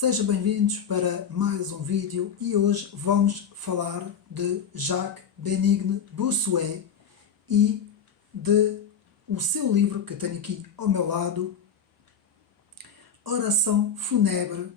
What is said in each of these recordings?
Sejam bem-vindos para mais um vídeo e hoje vamos falar de Jacques-Bénigne Bossuet e de o seu livro que tenho aqui ao meu lado, Oração Fúnebre,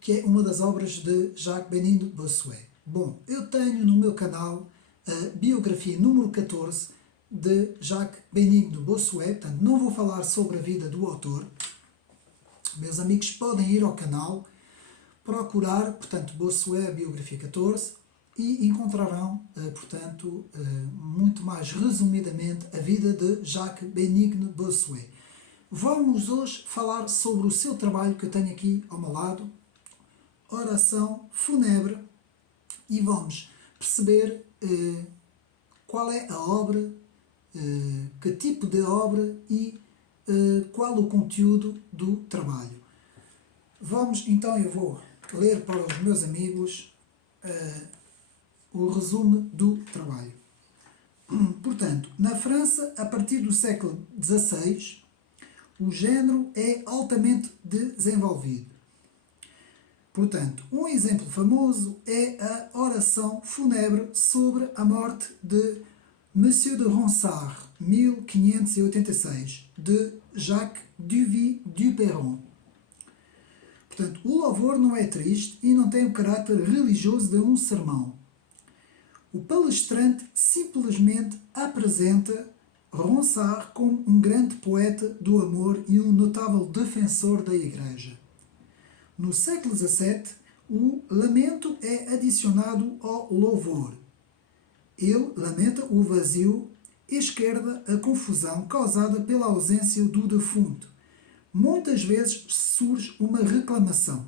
que é uma das obras de Jacques-Bénigne Bossuet. Bom, eu tenho no meu canal a biografia número 14 de Jacques-Bénigne Bossuet, portanto não vou falar sobre a vida do autor. Meus amigos podem ir ao canal, procurar, portanto, Bossuet, biografia 14, e encontrarão, portanto, muito mais resumidamente a vida de Jacques-Bénigne Bossuet. Vamos hoje falar sobre o seu trabalho que eu tenho aqui ao meu lado, Oração Fúnebre, e vamos perceber qual é a obra, que tipo de obra e qual o conteúdo do trabalho. Vamos, então eu vou ler para os meus amigos o resumo do trabalho. Portanto, na França, a partir do século XVI, o género é altamente desenvolvido. Portanto, um exemplo famoso é a Oração Fúnebre sobre a morte de Monsieur de Ronsard, 1586, de Jacques Duvy-Duperron. Portanto, o louvor não é triste e não tem o caráter religioso de um sermão. O palestrante simplesmente apresenta Ronsard como um grande poeta do amor e um notável defensor da Igreja. No século XVII, o lamento é adicionado ao louvor. Ele lamenta o vazio, esquerda a confusão causada pela ausência do defunto. Muitas vezes surge uma reclamação.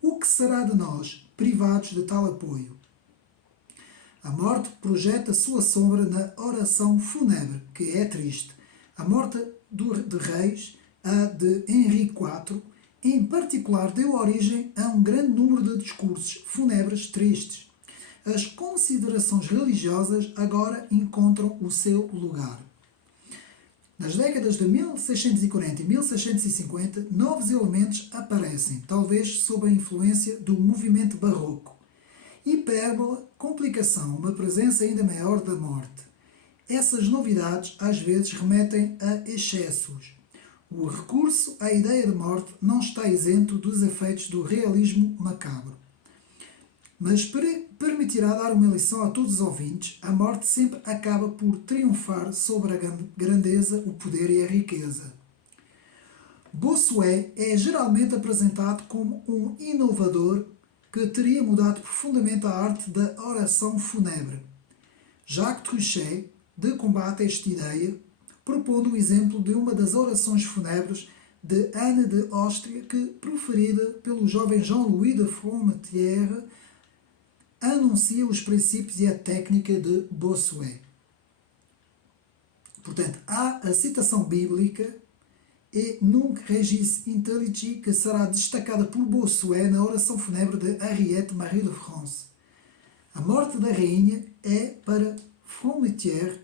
O que será de nós, privados de tal apoio? A morte projeta sua sombra na Oração Fúnebre, que é triste. A morte de reis, a de Henri IV, em particular, deu origem a um grande número de discursos fúnebres tristes. As considerações religiosas agora encontram o seu lugar. Nas décadas de 1640 e 1650, novos elementos aparecem, talvez sob a influência do movimento barroco. Hipérbole, complicação, uma presença ainda maior da morte. Essas novidades às vezes remetem a excessos. O recurso à ideia de morte não está isento dos efeitos do realismo macabro. Mas permitirá dar uma lição a todos os ouvintes, a morte sempre acaba por triunfar sobre a grandeza, o poder e a riqueza. Bossuet é geralmente apresentado como um inovador que teria mudado profundamente a arte da oração fúnebre. Jacques Truchet, combate esta ideia, propondo o exemplo de uma das orações fúnebres de Anne de Austria que, proferida pelo jovem Jean-Louis de Fromentieres, anuncia os princípios e a técnica de Bossuet. Portanto, há a citação bíblica "Et nunc regis intelligi", que será destacada por Bossuet na oração fúnebre de Henriette Marie de France. A morte da rainha é, para Fromentieres,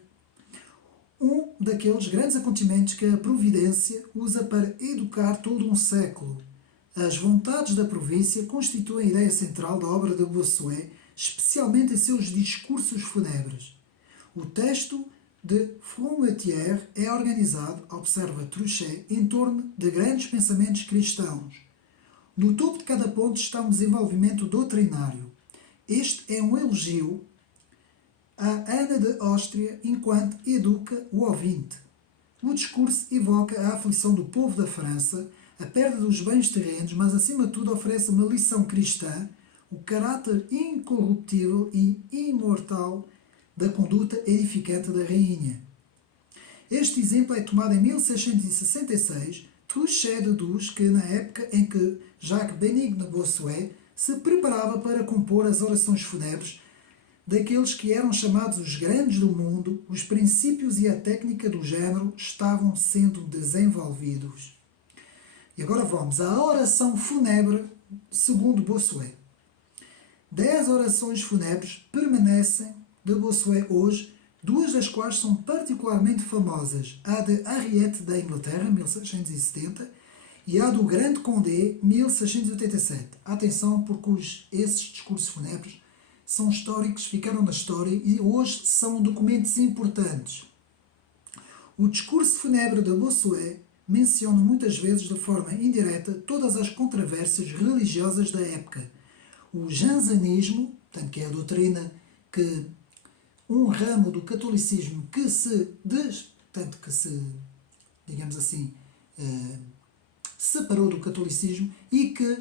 um daqueles grandes acontecimentos que a providência usa para educar todo um século. As vontades da província constituem a ideia central da obra de Bossuet, especialmente em seus discursos fúnebres. O texto de Fromentieres é organizado, observa Truchet, em torno de grandes pensamentos cristãos. No topo de cada ponto está um desenvolvimento doutrinário. Este é um elogio a Ana de Áustria enquanto educa o ouvinte. O discurso evoca a aflição do povo da França, a perda dos bens terrenos, mas acima de tudo oferece uma lição cristã, o caráter incorruptível e imortal da conduta edificante da rainha. Este exemplo é tomado em 1666. Truchet deduz que na época em que Jacques-Bénigne Bossuet se preparava para compor as orações fúnebres daqueles que eram chamados os grandes do mundo, os princípios e a técnica do género estavam sendo desenvolvidos. E agora vamos à oração fúnebre segundo Bossuet. 10 orações fúnebres permanecem de Bossuet hoje, duas das quais são particularmente famosas, a de Henriette da Inglaterra, 1670, e a do Grande Condé, 1687. Atenção, porque esses discursos fúnebres são históricos, ficaram na história e hoje são documentos importantes. O discurso fúnebre de Bossuet menciona muitas vezes de forma indireta todas as controvérsias religiosas da época. O jansenismo, portanto, que é a doutrina que um ramo do catolicismo que se, digamos assim, separou do catolicismo e que,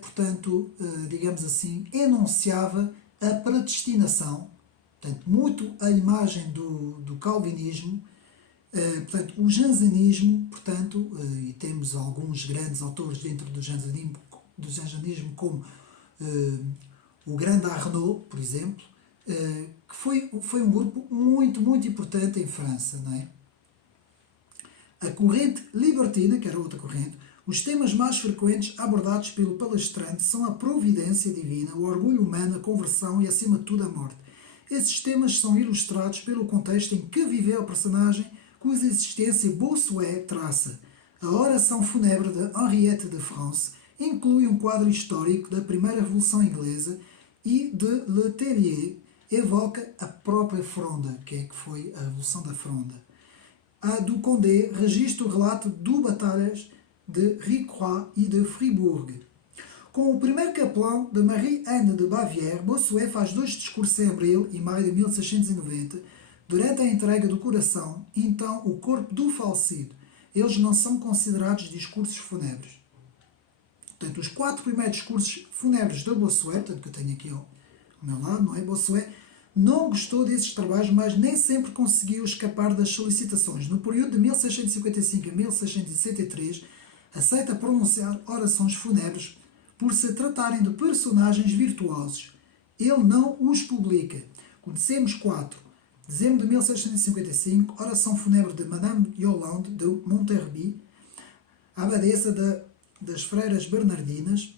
portanto, digamos assim, enunciava a predestinação, portanto, muito à imagem do calvinismo. Portanto, o jansenismo, portanto, e temos alguns grandes autores dentro do jansenismo como o grande Arnaud, por exemplo, que foi um grupo muito, muito importante em França, não é? A corrente libertina, que era outra corrente, os temas mais frequentes abordados pelo palestrante são a providência divina, o orgulho humano, a conversão e, acima de tudo, a morte. Esses temas são ilustrados pelo contexto em que viveu a personagem cuja existência Bossuet traça. A oração fúnebre de Henriette de France inclui um quadro histórico da primeira Revolução Inglesa e de Le Tellier evoca a própria Fronda, que foi a Revolução da Fronda. A do Condé registra o relato de batalhas de Ricroix e de Fribourg. Com o primeiro capelão de Marie-Anne de Bavière, Bossuet faz 2 discursos em abril e maio de 1690, durante a entrega do coração, então o corpo do falecido. Eles não são considerados discursos fúnebres. Portanto, os 4 primeiros discursos fúnebres de Bossuet, portanto, que eu tenho aqui ao meu lado, não é? Bossuet não gostou desses trabalhos, mas nem sempre conseguiu escapar das solicitações. No período de 1655 a 1663, aceita pronunciar orações fúnebres por se tratarem de personagens virtuosos. Ele não os publica. Conhecemos 4. Dezembro de 1655, oração fúnebre de Madame Yolande de Monterby, abadesa das Freiras Bernardinas,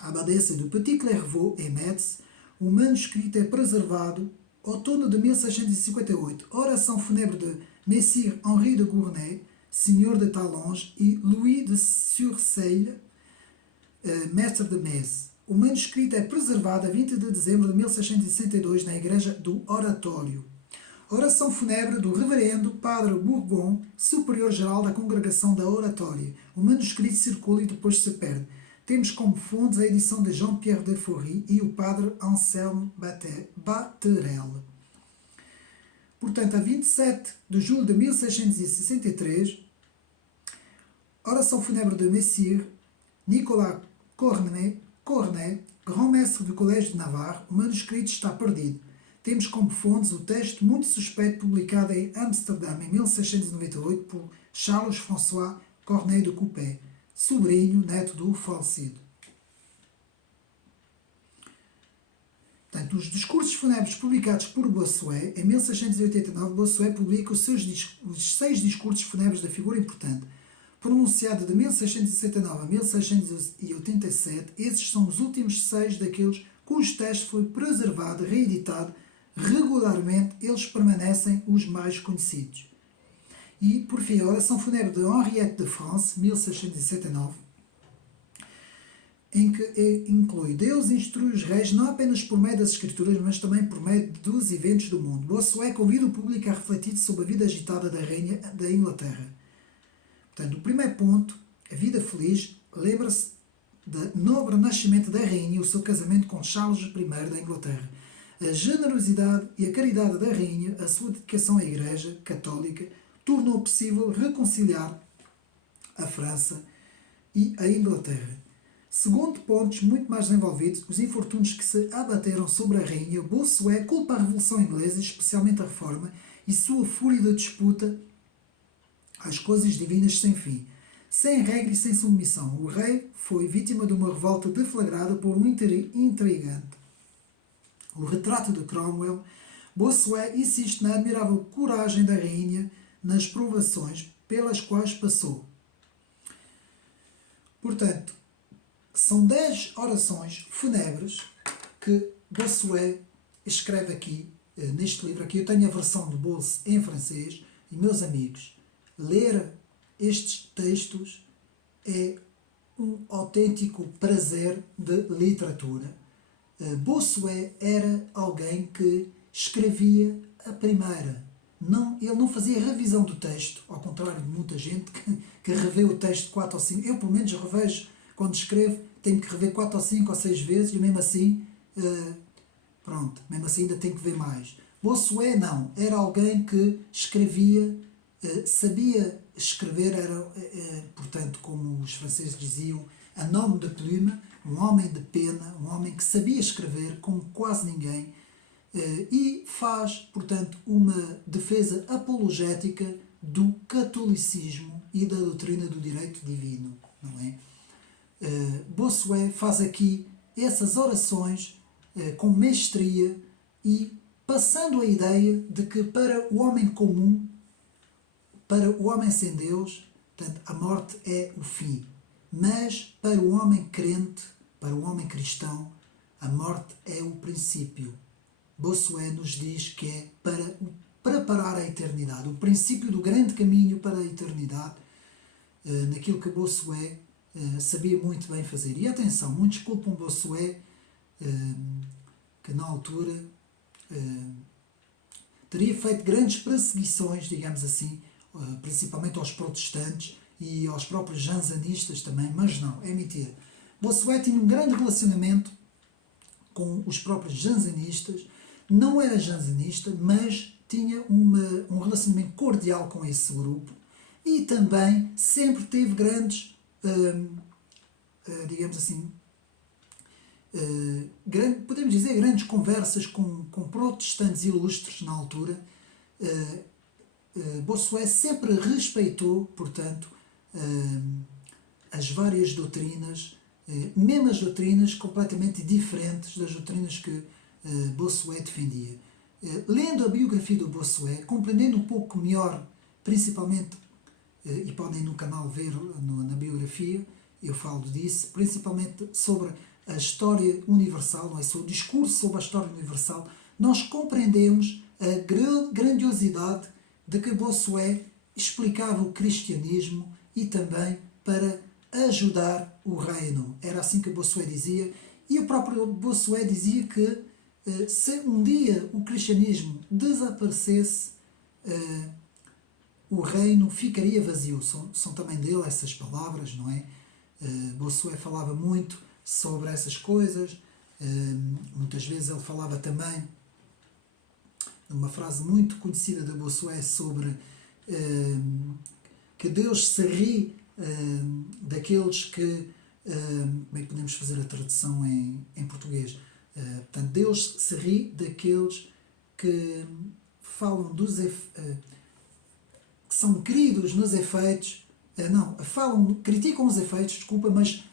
abadesa do Petit Clairvaux em Metz. O manuscrito é preservado. Outono de 1658, oração fúnebre de Messire Henri de Gournay, senhor de Talange, e Louis de Surseille, mestre de Metz. O manuscrito é preservado a 20 de dezembro de 1662 na Igreja do Oratório. Oração fúnebre do Reverendo Padre Bourbon, superior-geral da Congregação da Oratória. O manuscrito circula e depois se perde. Temos como fontes a edição de Jean-Pierre de Fourie e o Padre Anselme Batterel. Portanto, a 27 de julho de 1663, oração fúnebre de Messire Nicolas Cornet, Grand-Mestre do Colégio de Navarre. O manuscrito está perdido. Temos como fontes o texto muito suspeito publicado em Amsterdã em 1698 por Charles-François Corneille de Coupet, sobrinho, neto do falecido. Portanto, os discursos fúnebres publicados por Bossuet, em 1689, Bossuet publica os 6 discursos fúnebres da figura importante. Pronunciado de 1669 a 1687, esses são os últimos 6 daqueles cujo texto foi preservado e reeditado regularmente. Eles permanecem os mais conhecidos. E, por fim, a oração fúnebre de Henriette de France, 1679, em que inclui: Deus instrui os reis não apenas por meio das escrituras, mas também por meio dos eventos do mundo. Bossuet convida o público a refletir sobre a vida agitada da rainha da Inglaterra. Portanto, o primeiro ponto, a vida feliz, lembra-se do nobre nascimento da rainha e o seu casamento com Charles I da Inglaterra. A generosidade e a caridade da rainha, a sua dedicação à Igreja Católica, tornou possível reconciliar a França e a Inglaterra. Segundo pontos muito mais desenvolvidos, os infortúnios que se abateram sobre a rainha, Bossuet culpa a Revolução Inglesa, especialmente a Reforma, e sua fúria de disputa às coisas divinas sem fim. Sem regra e sem submissão, o rei foi vítima de uma revolta deflagrada por um intrigante. O retrato de Cromwell, Bossuet insiste na admirável coragem da rainha nas provações pelas quais passou. Portanto, são 10 orações fúnebres que Bossuet escreve aqui, neste livro. Aqui eu tenho a versão de bolso em francês, e, meus amigos, ler estes textos é um autêntico prazer de literatura. Bossuet era alguém que escrevia a primeira. Ele não fazia revisão do texto, ao contrário de muita gente que revê o texto 4 ou 5. Eu, pelo menos, revejo, quando escrevo, tenho que rever 4 ou 5 ou 6 vezes e mesmo assim, mesmo assim ainda tenho que ver mais. Bossuet não, era alguém que escrevia, sabia escrever, era, portanto, como os franceses diziam, un homme de plume, um homem de pena, um homem que sabia escrever como quase ninguém, e faz, portanto, uma defesa apologética do catolicismo e da doutrina do direito divino, não é? Bossuet faz aqui essas orações com mestria e passando a ideia de que para o homem comum, para o homem sem Deus, portanto, a morte é o fim. Mas para o homem crente, para o homem cristão, a morte é o princípio. Bossuet nos diz que é para preparar a eternidade, o princípio do grande caminho para a eternidade, naquilo que Bossuet sabia muito bem fazer. E atenção, muitos culpam Bossuet, que na altura teria feito grandes perseguições, digamos assim, principalmente aos protestantes e aos próprios jansenistas também, mas não, é mentira. Bossuet tinha um grande relacionamento com os próprios jansenistas, não era jansenista, mas tinha um relacionamento cordial com esse grupo e também sempre teve grandes, digamos assim, podemos dizer grandes conversas com protestantes ilustres na altura. Bossuet sempre respeitou, portanto, as várias doutrinas, mesmo as doutrinas completamente diferentes das doutrinas que Bossuet defendia. Lendo a biografia do Bossuet, compreendendo um pouco melhor, principalmente, e podem no canal ver na biografia, eu falo disso, principalmente sobre a história universal, não é? O discurso sobre a história universal, nós compreendemos a grandiosidade de que Bossuet explicava o cristianismo e também para ajudar o reino. Era assim que Bossuet dizia, e o próprio Bossuet dizia que se um dia o cristianismo desaparecesse, o reino ficaria vazio. São também dele essas palavras, não é? Bossuet falava muito sobre essas coisas, muitas vezes ele falava também uma frase muito conhecida de Bossuet sobre que Deus se ri daqueles que, como é que podemos fazer a tradução em português? Portanto, Deus se ri daqueles que falam que são queridos nos efeitos, criticam os efeitos, desculpa, mas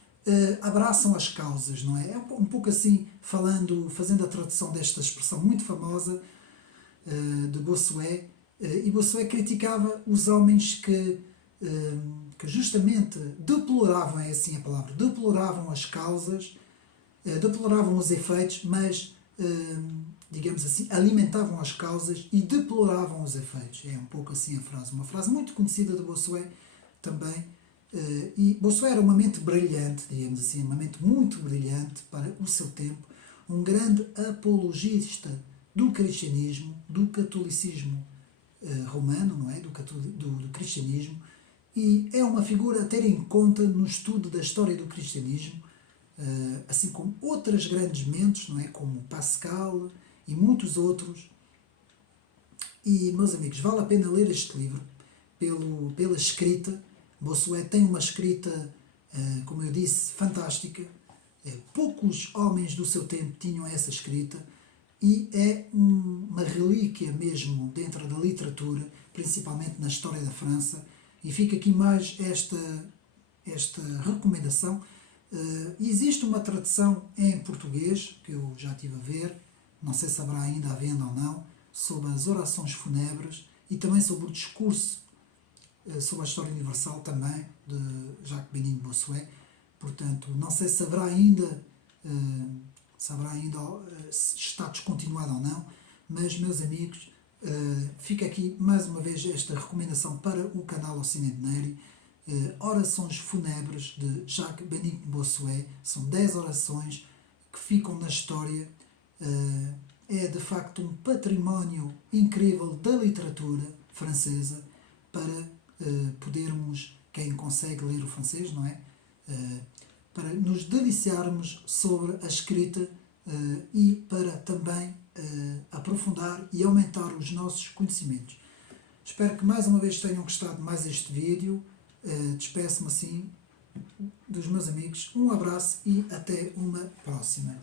abraçam as causas, não é? É um pouco assim, fazendo a tradução desta expressão muito famosa de Bossuet, e Bossuet criticava os homens que justamente deploravam, é assim a palavra, deploravam as causas, deploravam os efeitos, mas, digamos assim, alimentavam as causas e deploravam os efeitos. É um pouco assim a frase. Uma frase muito conhecida de Bossuet também. E Bossuet era uma mente brilhante, digamos assim, uma mente muito brilhante para o seu tempo, um grande apologista do cristianismo, do catolicismo romano, não é? Do cristianismo, e é uma figura a ter em conta no estudo da história do cristianismo, assim como outras grandes mentes, não é? Como Pascal e muitos outros. E, meus amigos, vale a pena ler este livro pela escrita. Bossuet tem uma escrita, como eu disse, fantástica. Poucos homens do seu tempo tinham essa escrita e é uma relíquia mesmo dentro da literatura, principalmente na história da França. E fica aqui mais esta recomendação. Existe uma tradução em português, que eu já estive a ver, não sei se haverá ainda à venda ou não, sobre as orações fúnebres e também sobre o discurso sobre a história universal também, de Jacques Bénigne Bossuet. Portanto, não sei se haverá ainda, se está descontinuado ou não, mas, meus amigos, fica aqui mais uma vez esta recomendação para o canal Ocidente Neri. Orações Fúnebres de Jacques Benito Bossuet. São 10 orações que ficam na história. É de facto um património incrível da literatura francesa para podermos, quem consegue ler o francês, não é? Para nos deliciarmos sobre a escrita e para também aprofundar e aumentar os nossos conhecimentos. Espero que mais uma vez tenham gostado de mais este vídeo. Despeço-me assim dos meus amigos. Um abraço e até uma próxima.